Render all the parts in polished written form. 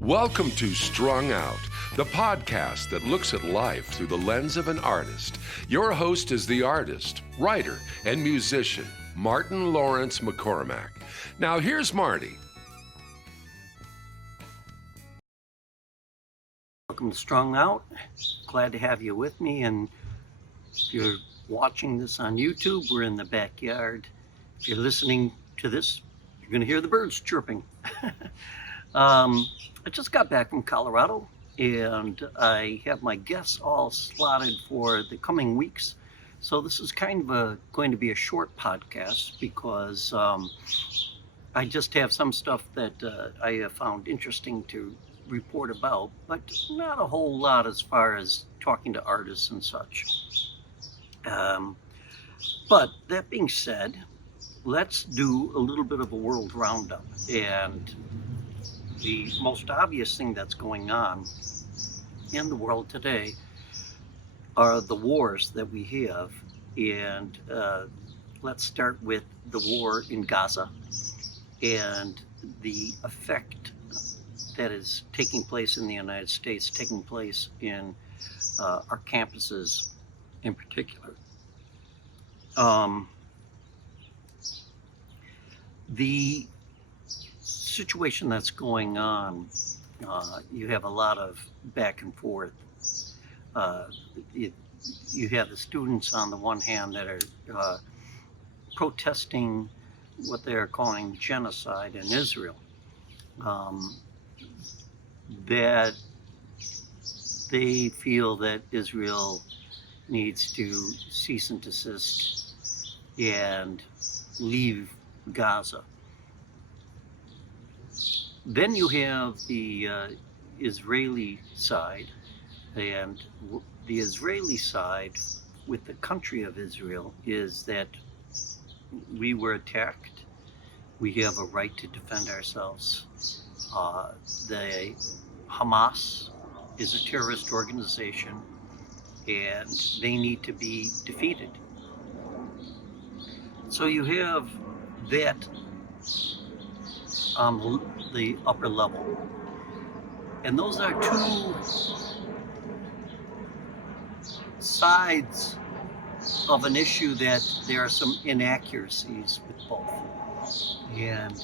Welcome to Strung Out, the podcast that looks at life through the lens of an artist. Your host is the artist, writer, and musician, Martin Lawrence McCormack. Now here's Marty. Welcome to Strung Out. Glad to have you with me. And if you're watching this on YouTube, we're in the backyard. If you're listening to this, you're going to hear the birds chirping. I just got back from Colorado, and I have my guests all slotted for the coming weeks. So this is kind of going to be a short podcast because I just have some stuff that I have found interesting to report about, but not a whole lot as far as talking to artists and such. But that being said, let's do a little bit of a World Roundup. And the most obvious thing that's going on in the world today are the wars that we have. And let's start with the war in Gaza and the effect that is taking place in the United States, taking place in our campuses in particular. The situation that's going on, you have a lot of back and forth. You have the students on the one hand that are protesting what they're calling genocide in Israel, that they feel that Israel needs to cease and desist and leave Gaza. Then you have the Israeli side, and the Israeli side with the country of Israel is that we were attacked. We have a right to defend ourselves. The Hamas is a terrorist organization, and they need to be defeated. So you have that on the upper level. And those are two sides of an issue that there are some inaccuracies with both. And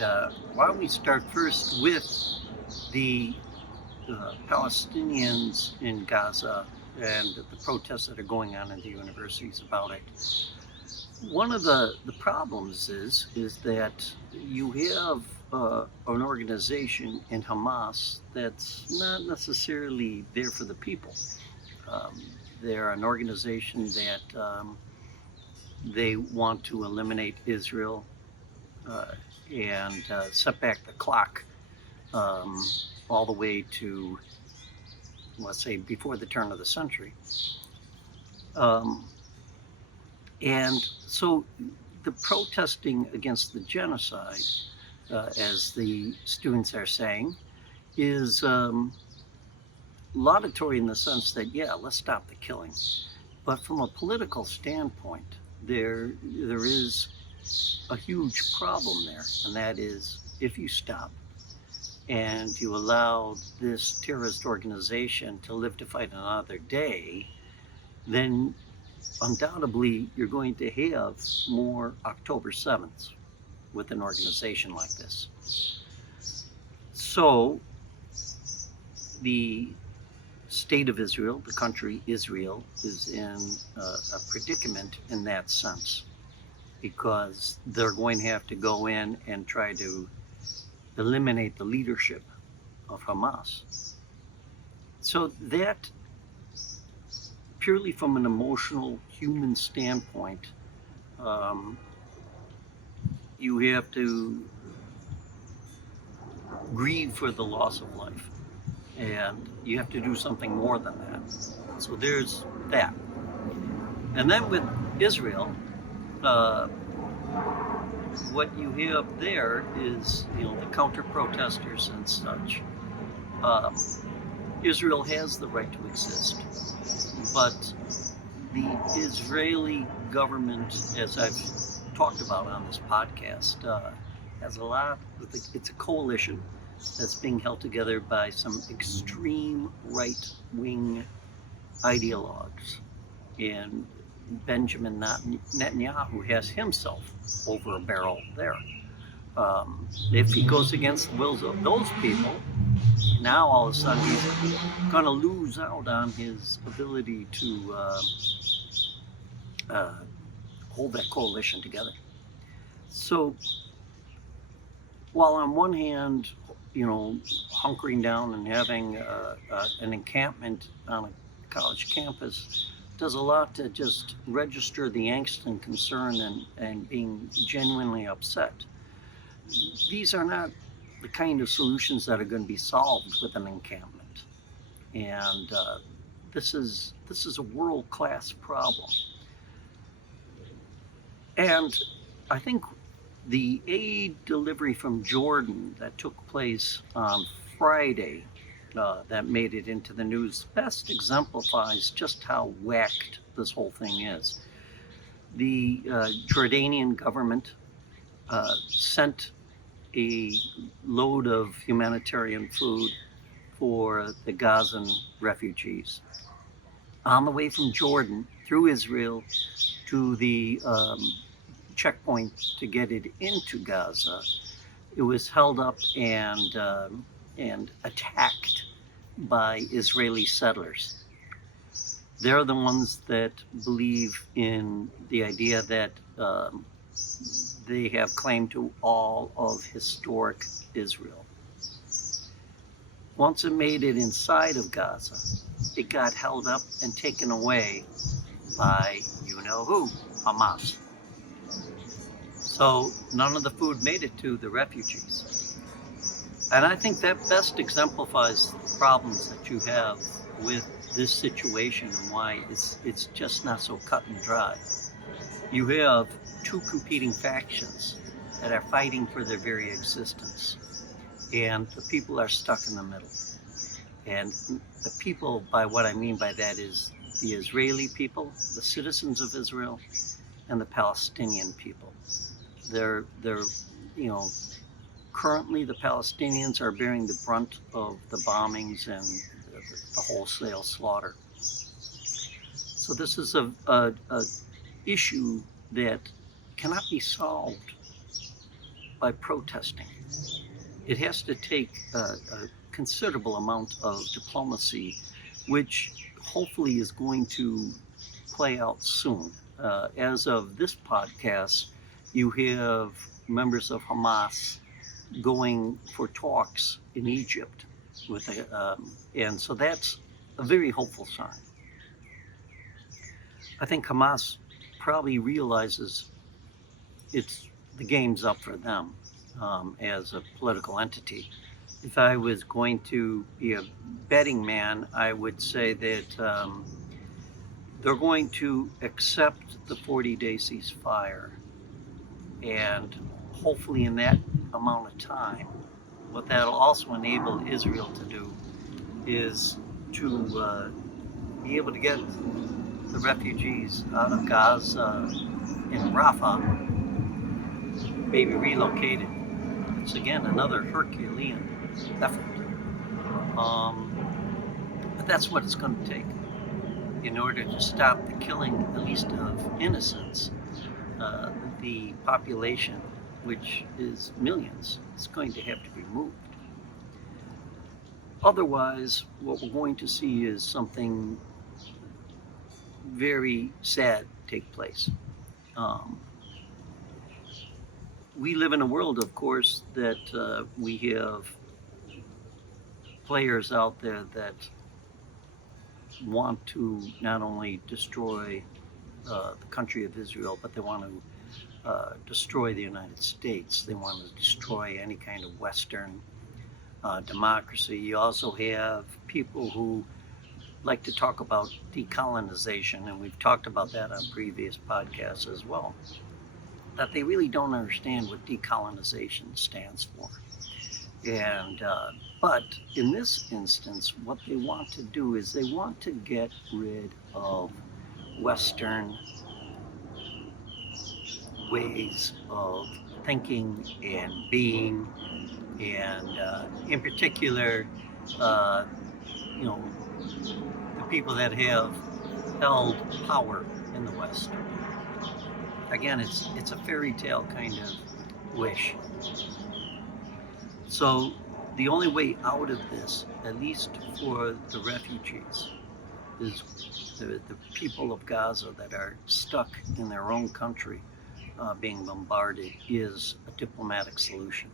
why don't we start first with the Palestinians in Gaza and the protests that are going on in the universities about it. One of the problems is that you have an organization in Hamas that's not necessarily there for the people. They're an organization that they want to eliminate Israel and set back the clock all the way to, let's say, before the turn of the century. And so the protesting against the genocide, as the students are saying, is laudatory in the sense that, yeah, let's stop the killing. But from a political standpoint, there is a huge problem there, and that is if you stop and you allow this terrorist organization to live to fight another day, then undoubtedly you're going to have more October 7th with an organization like this. So the state of Israel, the country Israel, is in a predicament in that sense, because they're going to have to go in and try to eliminate the leadership of Hamas. So that, purely from an emotional human standpoint, you have to grieve for the loss of life, and you have to do something more than that. So there's that. And then with Israel, what you have there is, the counter-protesters and such. Israel has the right to exist, but the Israeli government, as I've talked about on this podcast, has a lot. It's a coalition that's being held together by some extreme right-wing ideologues. And Benjamin Netanyahu has himself over a barrel there. If he goes against the wills of those people, now all of a sudden he's going to lose out on his ability to hold that coalition together. So while on one hand, hunkering down and having an encampment on a college campus does a lot to just register the angst and concern and being genuinely upset. These are not the kind of solutions that are going to be solved with an encampment. And this is a world-class problem. And I think the aid delivery from Jordan that took place on Friday that made it into the news best exemplifies just how whacked this whole thing is. The Jordanian government sent a load of humanitarian food for the Gazan refugees. On the way from Jordan through Israel to the checkpoint to get it into Gaza, it was held up and attacked by Israeli settlers. They're the ones that believe in the idea that they have claim to all of historic Israel. Once it made it inside of Gaza, it got held up and taken away by you-know-who, Hamas. So none of the food made it to the refugees. And I think that best exemplifies the problems that you have with this situation and why it's just not so cut and dry. You have two competing factions that are fighting for their very existence. And the people are stuck in the middle. And the people, by what I mean by that, is the Israeli people, the citizens of Israel, and the Palestinian people. They're currently the Palestinians are bearing the brunt of the bombings and the wholesale slaughter. So this is a issue that cannot be solved by protesting. It has to take a considerable amount of diplomacy, which hopefully is going to play out soon. As of this podcast, you have members of Hamas going for talks in Egypt and so that's a very hopeful sign. I think Hamas probably realizes the game's up for them as a political entity. If I was going to be a betting man, I would say that they're going to accept the 40-day ceasefire, and hopefully in that amount of time, what that'll also enable Israel to do is to be able to get the refugees out of Gaza in Rafah, maybe relocated. It's again another Herculean effort. But that's what it's going to take in order to stop the killing, at least of innocents. The population, which is millions, is going to have to be moved. Otherwise, what we're going to see is something very sad take place. We live in a world, of course, that we have players out there that want to not only destroy the country of Israel, but they want to destroy the United States. They want to destroy any kind of Western democracy. You also have people who like to talk about decolonization, and we've talked about that on previous podcasts as well, that they really don't understand what decolonization stands for. And but in this instance, what they want to do is they want to get rid of Western ways of thinking and being, and in particular, you know, the people that have held power in the West. Again, it's a fairy tale kind of wish. So the only way out of this, at least for the refugees, is the people of Gaza that are stuck in their own country being bombarded, is a diplomatic solution.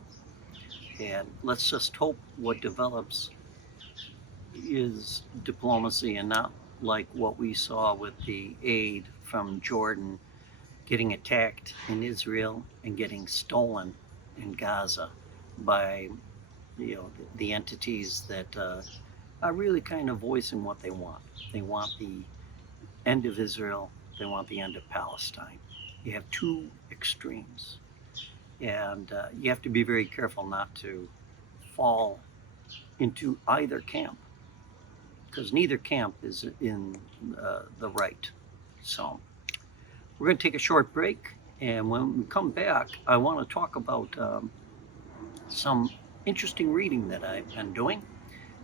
And let's just hope what develops is diplomacy and not like what we saw with the aid from Jordan getting attacked in Israel and getting stolen in Gaza by the entities that are really kind of voicing what they want. They want the end of Israel. They want the end of Palestine. You have two extremes, and you have to be very careful not to fall into either camp, because neither camp is in the right. So we're going to take a short break, and when we come back, I want to talk about some interesting reading that I've been doing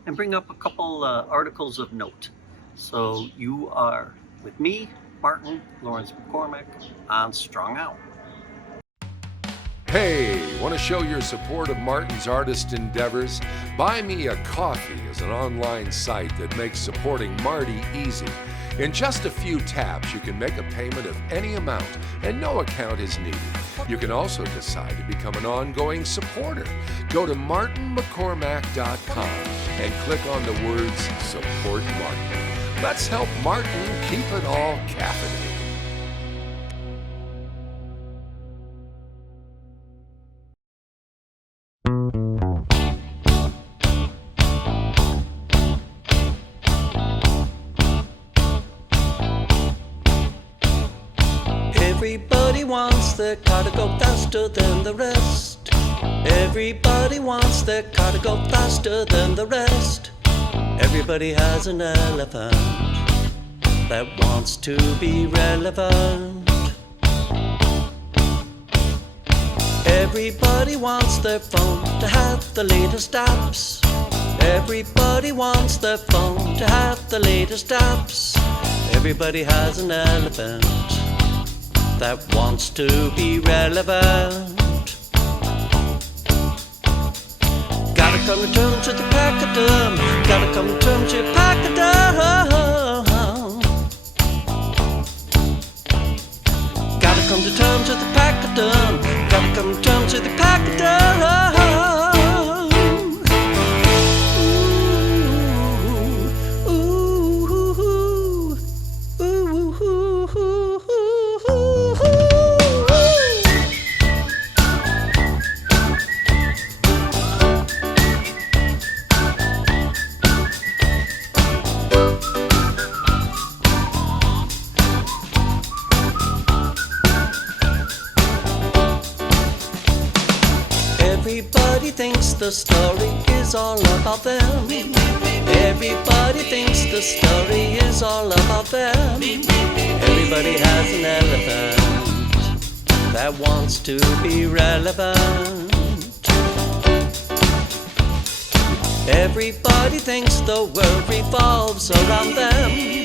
and bring up a couple articles of note. So you are with me, Martin Lawrence McCormack, on Strung Out. Hey, want to show your support of Martin's artist endeavors? Buy Me a Coffee is an online site that makes supporting Marty easy. In just a few taps, you can make a payment of any amount, and no account is needed. You can also decide to become an ongoing supporter. Go to martinmccormack.com and click on the words Support Martin. Let's help Martin keep it all caffeinated. Everybody wants their car to go faster than the rest. Everybody wants their car to go faster than the rest. Everybody has an elephant that wants to be relevant. Everybody wants their phone to have the latest apps. Everybody wants their phone to have the latest apps. Everybody has an elephant that wants to be relevant. Gotta come to terms with the pachyderm. Gotta come to terms with pachyderm. Gotta come to terms with the pachyderm. Gotta come to terms with the pachyderm. Everybody thinks the story is all about them. Everybody thinks the story is all about them. Everybody has an elephant that wants to be relevant. Everybody thinks the world revolves around them.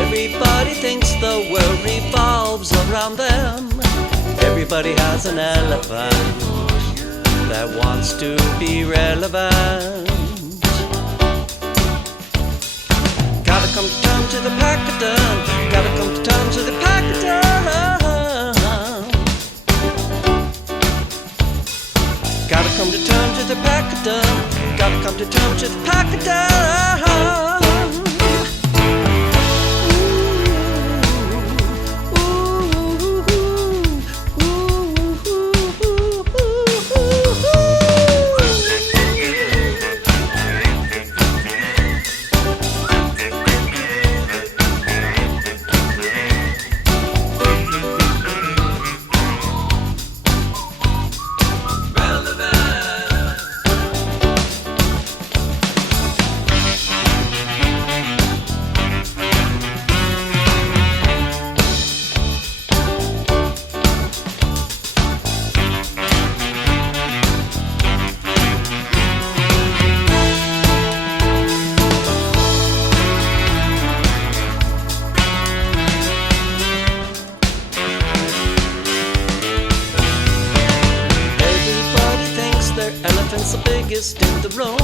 Everybody thinks the world revolves around them. Everybody has an elephant that wants to be relevant. Gotta come to terms with the pachyderm. Gotta come to terms with the pachyderm. Gotta come to terms with the pachyderm. Gotta come to terms with the pachyderm.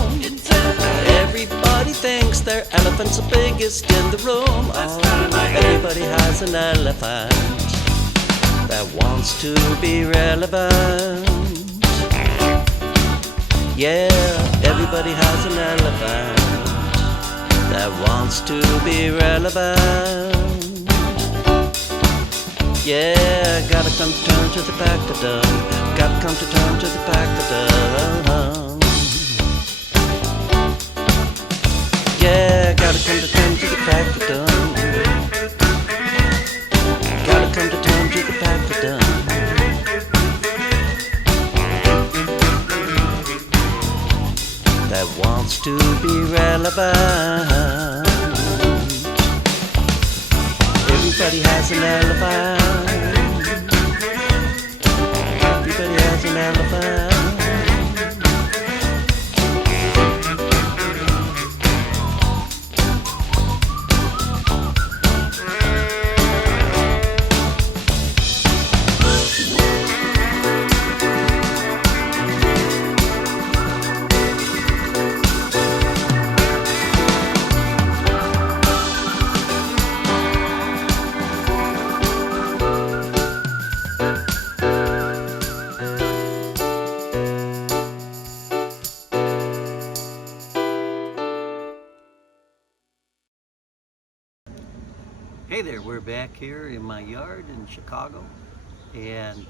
room. Everybody thinks their elephant's the biggest in the room. Everybody has an elephant that wants to be relevant. Yeah, everybody has an elephant that wants to be relevant. Yeah, gotta come to terms with the fact that gotta come to terms with the fact that yeah, gotta come to terms with the fact that gotta come to terms with the fact that that wants to be relevant. Everybody has an elephant. Everybody has an elephant. Hey there, we're back here in my yard in Chicago, and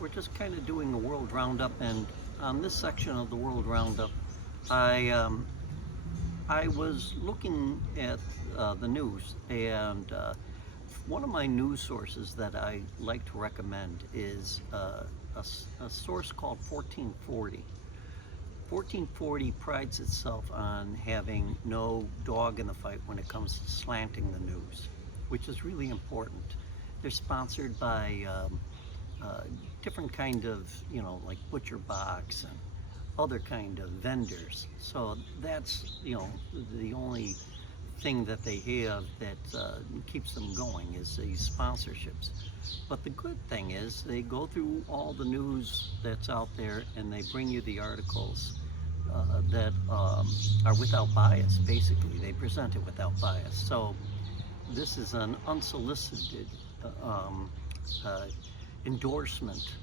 we're just kind of doing a World Roundup. And on this section of the World Roundup, I was looking at the news, and one of my news sources that I like to recommend is a source called 1440. 1440 prides itself on having no dog in the fight when it comes to slanting the news, which is really important. They're sponsored by different kind of, like Butcher Box and other kind of vendors. So that's, the only thing that they have that keeps them going is these sponsorships. But the good thing is they go through all the news that's out there and they bring you the articles that are without bias. Basically, they present it without bias. So this is an unsolicited endorsement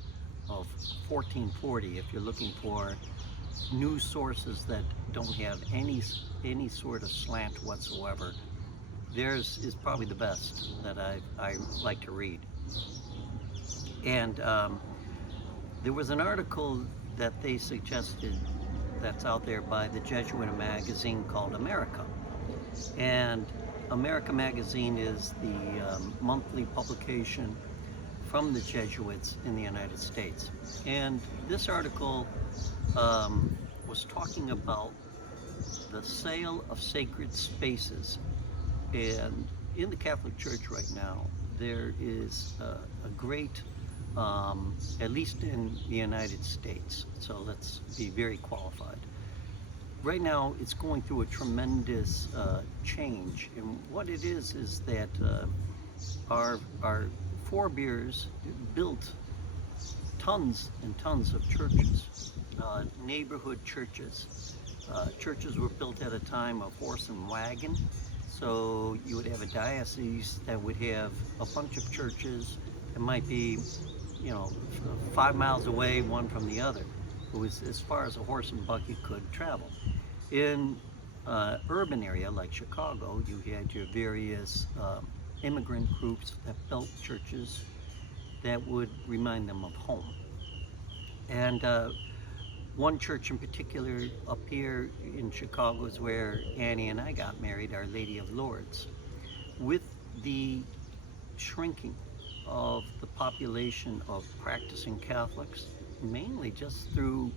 of 1440 if you're looking for news sources that don't have any sort of slant whatsoever. Theirs is probably the best that I like to read. And there was an article that they suggested that's out there by the Jesuit magazine called America. And America magazine is the monthly publication from the Jesuits in the United States. And this article was talking about the sale of sacred spaces. And in the Catholic Church right now, there is a great, at least in the United States, so let's be very qualified. Right now, it's going through a tremendous change, and what it is that our forebears built tons and tons of churches, neighborhood churches. Churches were built at a time of horse and wagon, so you would have a diocese that would have a bunch of churches. It might be, 5 miles away, one from the other. It was as far as a horse and buggy could travel. In urban area like Chicago, you had your various immigrant groups that built churches that would remind them of home. And one church in particular up here in Chicago is where Annie and I got married, Our Lady of Lourdes. With the shrinking of the population of practicing Catholics, mainly just through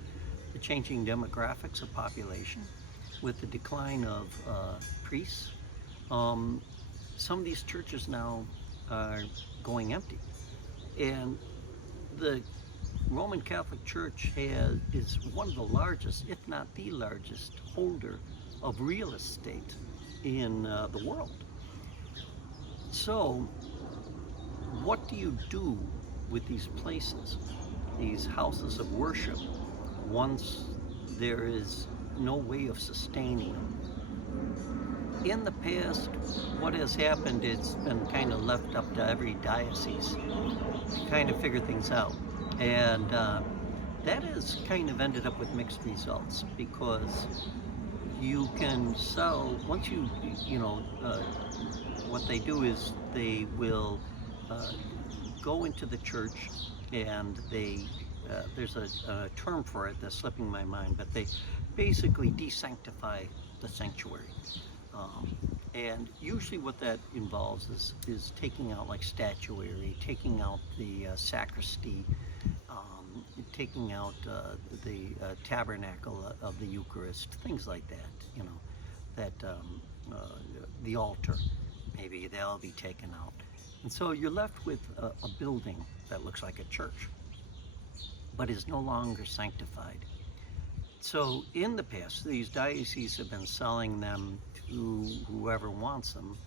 the changing demographics of population, with the decline of priests, some of these churches now are going empty. And the Roman Catholic Church is one of the largest, if not the largest, holder of real estate in the world. So what do you do with these places, these houses of worship, once there is no way of sustaining them. In the past, what has happened, it's been kind of left up to every diocese to kind of figure things out. And that has kind of ended up with mixed results, because you can sell, once what they do is they will go into the church, and there's a term for it that's slipping my mind, but they basically desanctify the sanctuary. And usually what that involves is taking out like statuary, taking out the sacristy, taking out the tabernacle of the Eucharist, things like that, the altar, maybe they'll be taken out. And so you're left with a building that looks like a church, but is no longer sanctified. So in the past, these dioceses have been selling them to whoever wants them,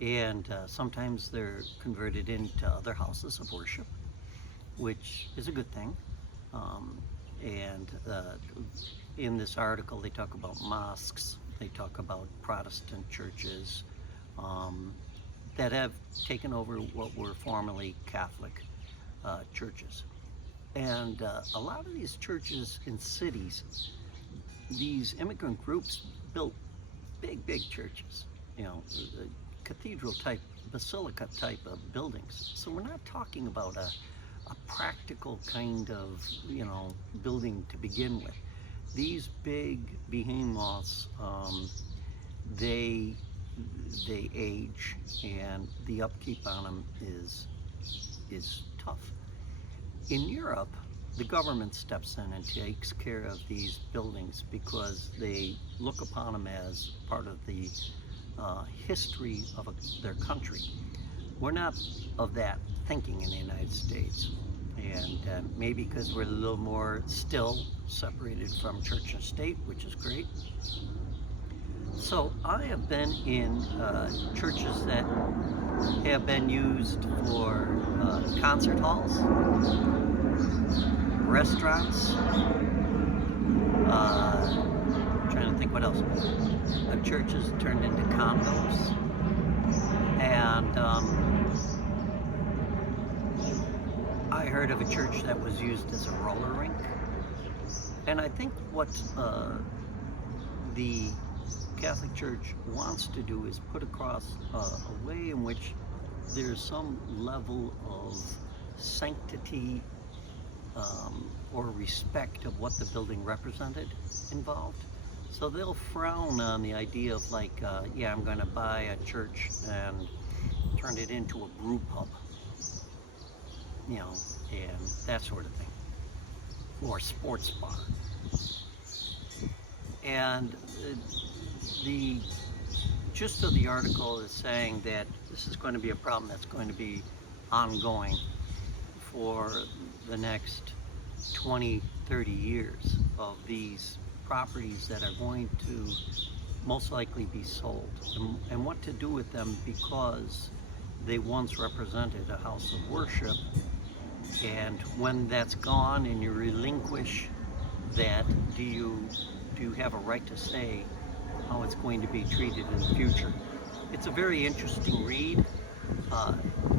and sometimes they're converted into other houses of worship, which is a good thing. In this article, they talk about mosques, they talk about Protestant churches that have taken over what were formerly Catholic churches. And a lot of these churches in cities, these immigrant groups built big churches, cathedral type, basilica type of buildings. So we're not talking about a practical kind of, building to begin with. These big behemoths, they age, and the upkeep on them is tough. In Europe, the government steps in and takes care of these buildings because they look upon them as part of the history of their country. We're not of that thinking in the United States, and maybe because we're a little more still separated from church and state, which is great. So I have been in churches that have been used for concert halls, restaurants, trying to think what else. The churches turned into condos, and I heard of a church that was used as a roller rink. And I think what the Catholic Church wants to do is put across a way in which there's some level of sanctity or respect of what the building represented involved. So they'll frown on the idea of like, I'm going to buy a church and turn it into a brew pub, and that sort of thing, or sports bar. And the gist of the article is saying that this is going to be a problem that's going to be ongoing for the next 20, 30 years, of these properties that are going to most likely be sold, and what to do with them, because they once represented a house of worship. And when that's gone and you relinquish that, do you have a right to say how it's going to be treated in the future? It's a very interesting read.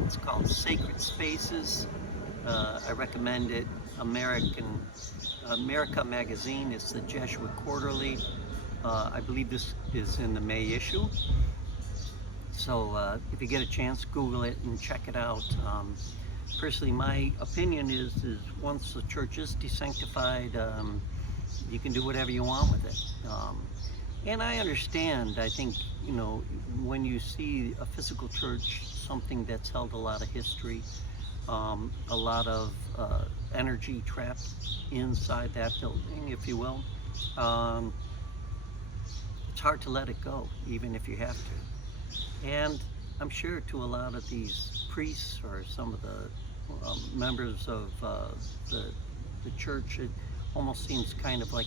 It's called Sacred Spaces. I recommend it. America Magazine. It's the Jesuit Quarterly. I believe this is in the May issue. So if you get a chance, Google it and check it out. Personally, my opinion is once the church is desanctified, you can do whatever you want with it. And I understand, I think, when you see a physical church, something that's held a lot of history, a lot of energy trapped inside that building, if you will, it's hard to let it go, even if you have to. And I'm sure to a lot of these priests or some of the members of the church, it almost seems kind of like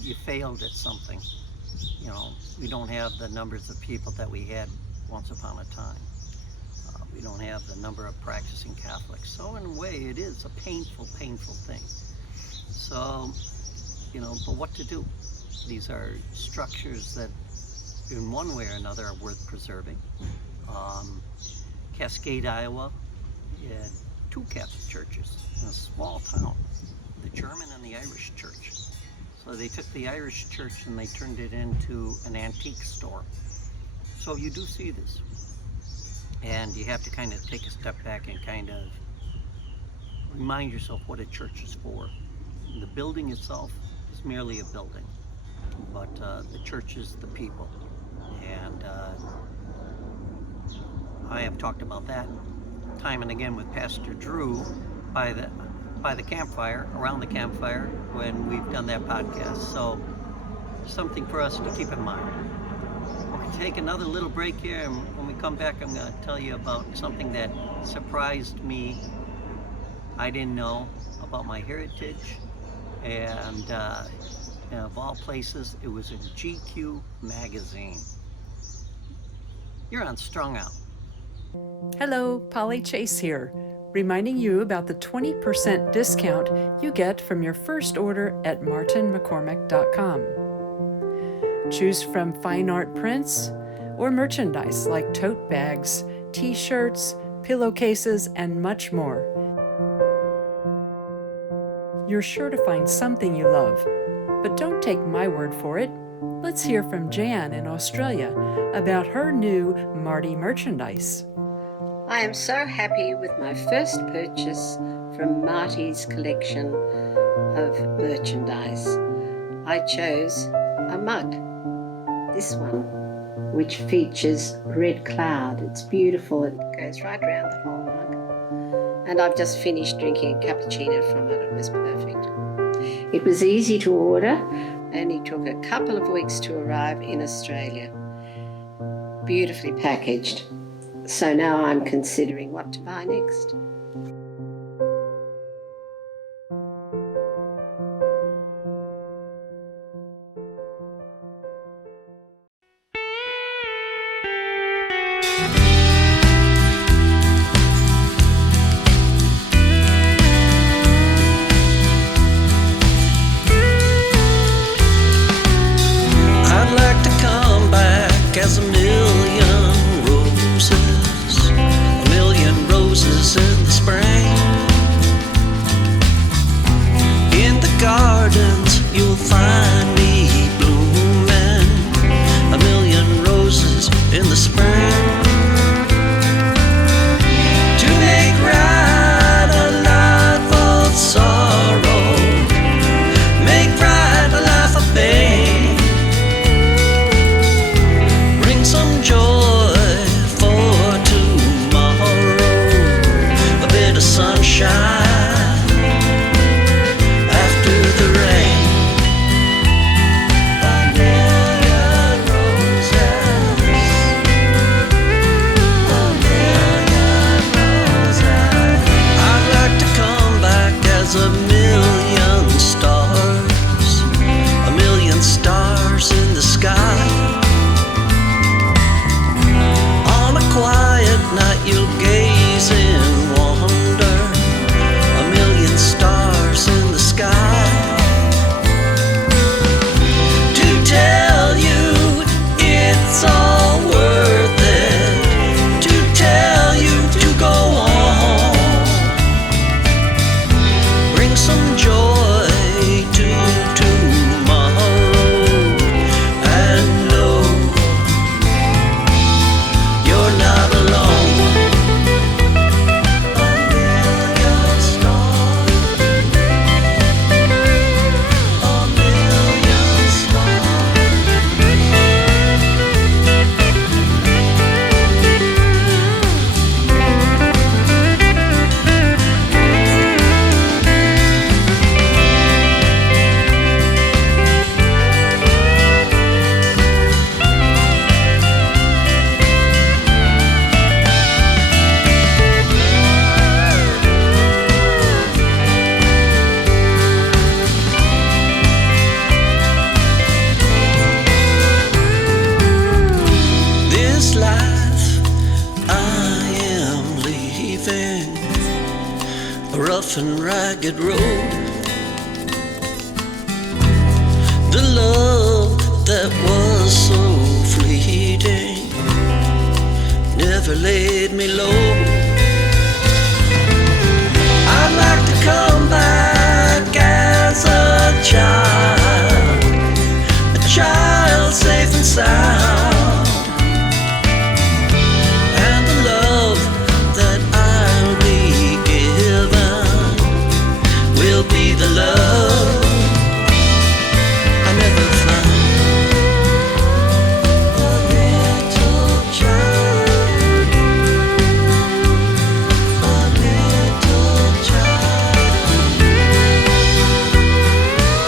you failed at something. We don't have the numbers of people that we had once upon a time. We don't have the number of practicing Catholics. So in a way, it is a painful thing. So but what to do? These are structures that in one way or another are worth preserving. Cascade, Iowa, had 2 Catholic churches in a small town, the German and the Irish church. So they took the Irish church and they turned it into an antique store. So you do see this. And you have to kind of take a step back and kind of remind yourself what a church is for. The building itself is merely a building, but the church is the people. And I have talked about that time and again with Pastor Drew by the campfire, around the campfire, when we've done that podcast. So something for us to keep in mind. We're going to take another little break here, and when we come back, I'm going to tell you about something that surprised me. I didn't know about my heritage, and of all places, it was in GQ magazine. You're on Strung Out. Hello, Polly Chase here, reminding you about the 20% discount you get from your first order at martinmccormack.com. Choose from fine art prints or merchandise like tote bags, t-shirts, pillowcases, and much more. You're sure to find something you love, but don't take my word for it. Let's hear from Jan in Australia about her new Marty merchandise. I am so happy with my first purchase from Marty's collection of merchandise. I chose a mug, this one, which features red cloud. It's beautiful, it goes right around the whole mug. And I've just finished drinking a cappuccino from it. It was perfect. It was easy to order, only took a couple of weeks to arrive in Australia. Beautifully packaged. So now I'm considering what to buy next. I'd like to come back as a million roses, a million roses in the spring. In the gardens you'll find me blooming, a million roses in the spring. To make right a life of sorrow, make right a life of pain. Bring some joy for tomorrow, a bit of sunshine after the rain. A million roses, a million roses. I'd like to come back as a million stars in the sky. On a quiet night you'll gaze in wonder, a million stars in the sky. To tell you it's all worth it, to tell you to go on. Bring some joy to tomorrow, and know you're not alone. A million stars, a million stars. This life I am leaving, a rough and ragged road. love that was so fleeting never laid me low. I'd like to come back as a child safe and sound, and the love that I'll be given will be the love I never found. A little child, a little child,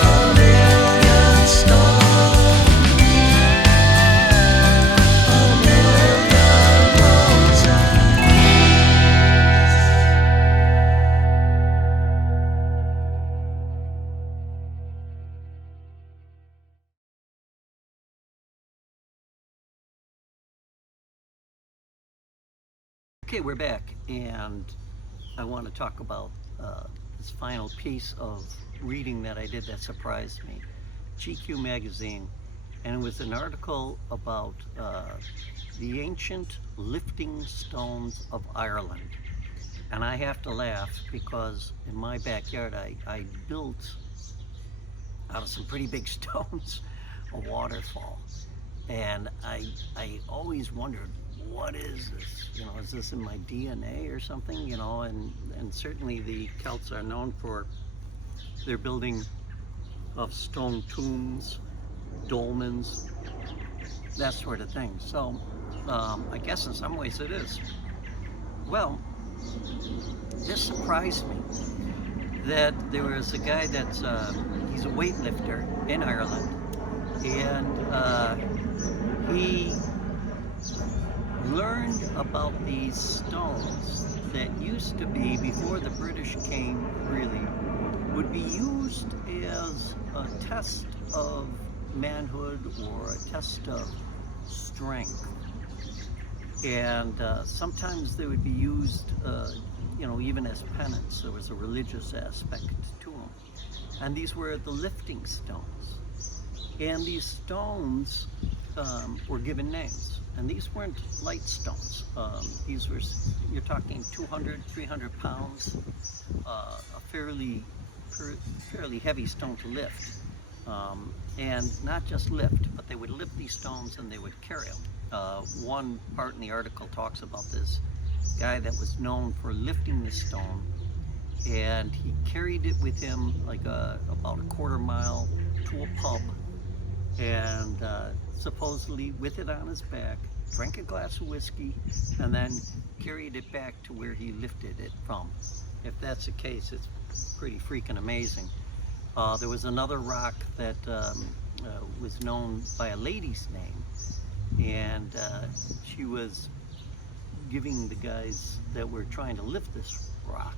a million stars, a million roses. Okay, we're back, and I want to talk about this final piece of reading that I did that surprised me. GQ magazine, and it was an article about the ancient lifting stones of Ireland. And I have to laugh because in my backyard I built out of some pretty big stones a waterfall. And I always wondered, what is this? You know, is this in my DNA or something? You know, and certainly the Celts are known for their building of stone tombs, dolmens, that sort of thing. So I guess in some ways it is. Well, this surprised me that there was a guy that's he's a weightlifter in Ireland, and he learned about these stones that used to be, before the British came really, would be used as a test of manhood or a test of strength. And sometimes they would be used, you know, even as penance. There was a religious aspect to them. And these were the lifting stones. And these stones were given names. And these weren't light stones. These were, you're talking 200, 300 pounds, a fairly heavy stone to lift. And not just lift, but they would lift these stones and they would carry them. One part in the article talks about this guy that was known for lifting the stone, and he carried it with him like about a quarter mile to a pub, and supposedly with it on his back, drank a glass of whiskey, and then carried it back to where he lifted it from. If that's the case, it's pretty freaking amazing. There was another rock that was known by a lady's name, and she was giving the guys that were trying to lift this rock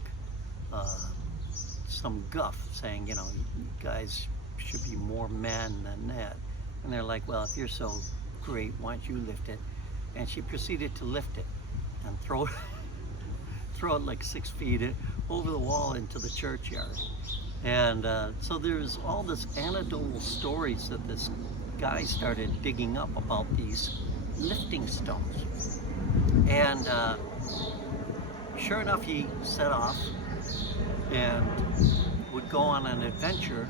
some guff, saying, you know, you guys should be more men than that. And they're like, well, if you're so great, why don't you lift it? And she proceeded to lift it and throw it like 6 feet over the wall into the churchyard. And so there's all this anecdotal stories that this guy started digging up about these lifting stones. And sure enough, he set off and would go on an adventure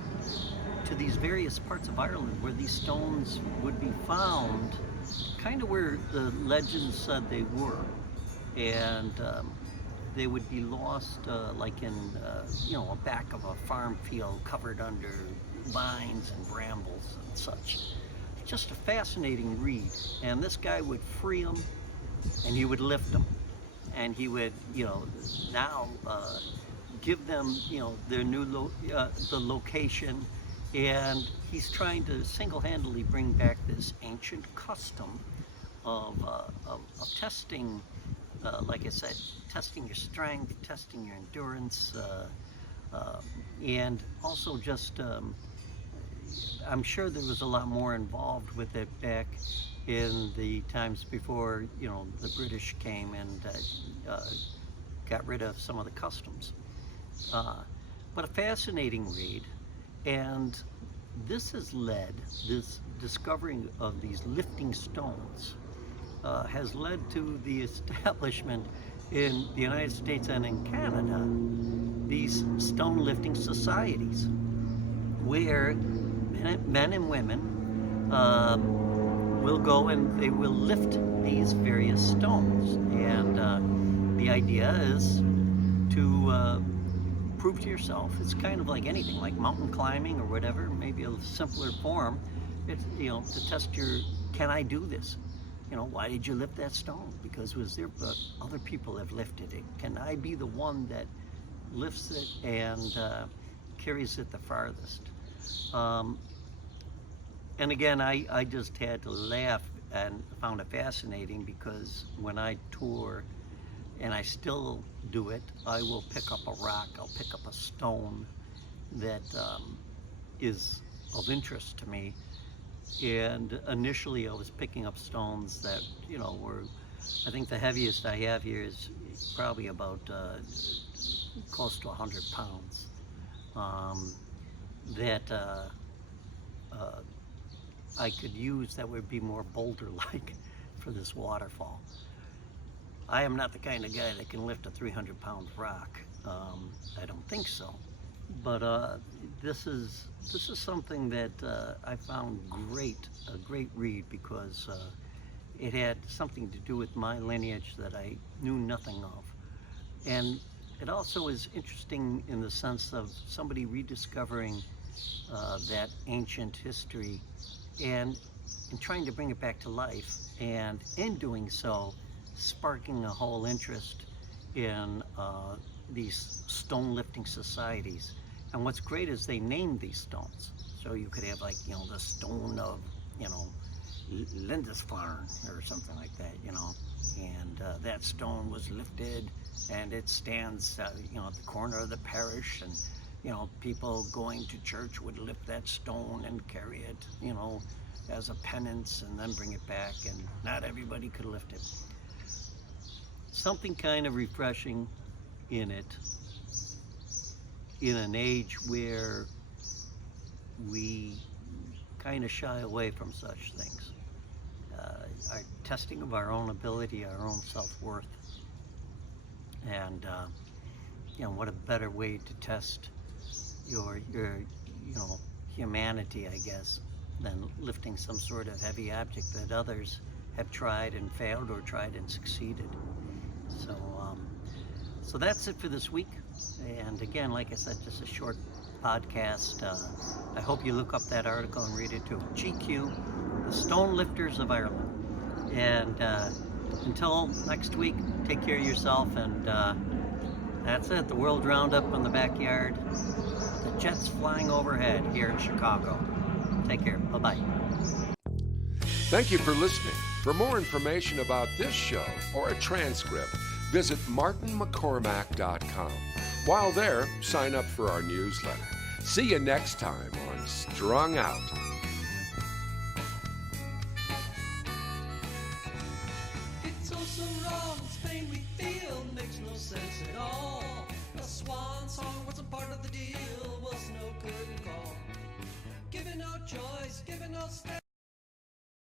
to these various parts of Ireland where these stones would be found, kind of where the legends said they were. And they would be lost like in, you know, a back of a farm field covered under vines and brambles and such. Just a fascinating read. And this guy would free them and he would lift them. And he would, you know, now give them, you know, their new the location. And he's trying to single-handedly bring back this ancient custom of testing, like I said, testing your strength, testing your endurance, and also just, I'm sure there was a lot more involved with it back in the times before, you know, the British came and got rid of some of the customs. But a fascinating read, and this has led, this discovering of these lifting stones has led to the establishment in the United States and in Canada, these stone lifting societies, where men and women will go and they will lift these various stones. And the idea is to prove to yourself, it's kind of like anything, like mountain climbing or whatever, maybe a simpler form. It's, you know, to test your, can I do this? You know, why did you lift that stone? Because was there, other people have lifted it. Can I be the one that lifts it and carries it the farthest? And again, I just had to laugh and found it fascinating, because when I tour, and I still do it, I will pick up a rock, I'll pick up a stone that is of interest to me. And initially I was picking up stones that, you know, were, I think the heaviest I have here is probably about close to 100 pounds. That I could use that would be more boulder-like for this waterfall. I am not the kind of guy that can lift a 300-pound rock. I don't think so. But this is something that I found a great read, because it had something to do with my lineage that I knew nothing of. And it also is interesting in the sense of somebody rediscovering that ancient history and trying to bring it back to life, and in doing so, sparking a whole interest in these stone lifting societies. And what's great is they named these stones. So you could have, like, you know, the stone of, you know, Lindisfarne or something like that, you know, and that stone was lifted and it stands, you know, at the corner of the parish, and, you know, people going to church would lift that stone and carry it, you know, as a penance, and then bring it back, and not everybody could lift it. Something kind of refreshing in it, in an age where we kind of shy away from such things. Our testing of our own ability, our own self-worth. And you know, what a better way to test your you know, humanity, I guess, than lifting some sort of heavy object that others have tried and failed, or tried and succeeded. So that's it for this week. And again, like I said, just a short podcast. I hope you look up that article and read it too. GQ, the Stone Lifters of Ireland. And until next week, take care of yourself. And that's it. The World Roundup in the backyard. The jets flying overhead here in Chicago. Take care. Bye-bye. Thank you for listening. For more information about this show or a transcript, visit martinmccormack.com. While there, sign up for our newsletter. See you next time on Strung Out. It's all so wrong, this pain we feel makes no sense at all. A swan song wasn't part of the deal, was no curtain call. Given no choice, given no step.